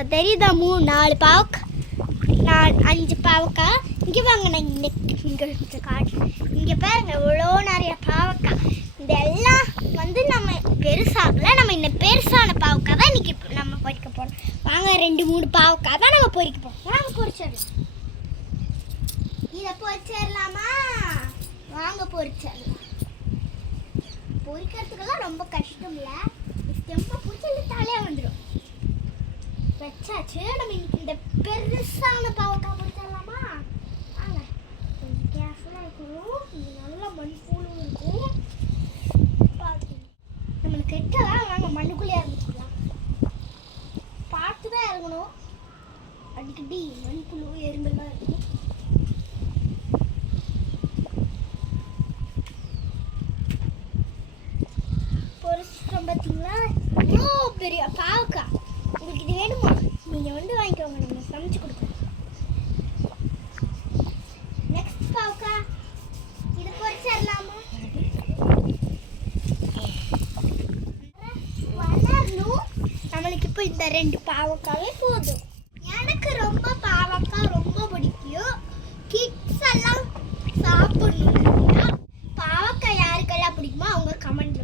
அங்கே தெரியுதா 4 பாவக்காய், 5 பாவக்காய். இங்கே வாங்க, நான் இங்கே காட்டுறேன். இங்கே பாருங்க இவ்வளோ நிறைய பாவக்காய். இதெல்லாம் வந்து நம்ம பெருசாகல, நம்ம இந்த பெருசான பாவக்காய் தான் இன்னைக்கு நம்ம பொரிக்க போகிறோம். வாங்க 2-3 பாவக்காய் தான் நம்ம பொரிக்க போகிறோம். வாங்க பொரிச்சிடலாம். இதை பொரிச்சிடலாமா? வாங்க பொரிச்சிடலாம். பொரிக்கிறதுக்கெல்லாம் ரொம்ப கஷ்டம் இல்லை, ஸ்டெம்பை பிடிச்சி இழுத்தாலே வந்துடும். வச்சாச்சு. நம்ம இன்னைக்கு இந்த பெருசான பாவக்காய் பொரிச்சிடலாமா? வாங்க, கொஞ்சம் கேர்ஃபுல்லாக இருக்கணும். இது நல்லா மண்பூலும் இருக்கும். பார்த்து நம்மளுக்கு கிட்டதான் வாங்க மண்ணுக்குள்ளே இறங்கிக்கலாம். பார்த்து தான் இறங்கணும். அடிக்கடி மண்புழு எறும்பெல்லாம் இருக்கும். பார்த்தீங்களா இவ்வளோ பெரிய பாவக்காய். உங்களுக்கு இது வேணுமா? நீங்கள் வந்து வாங்கிக்கோங்க, நம்ம சமைச்சு கொடுக்குறோம். நெக்ஸ்ட் பாவக்காய் இது பொரிச்சிடலாமா? வளரணும். நம்மளுக்கு இப்போ இந்த 2 பாவக்காவே போதும். எனக்கு ரொம்ப பாவக்காய் ரொம்ப பிடிக்கும். கிட்ஸ் எல்லாம் சாப்பிடணும். பாவக்காய் யாருக்கெல்லாம் பிடிக்குமோ அவங்க கமெண்ட்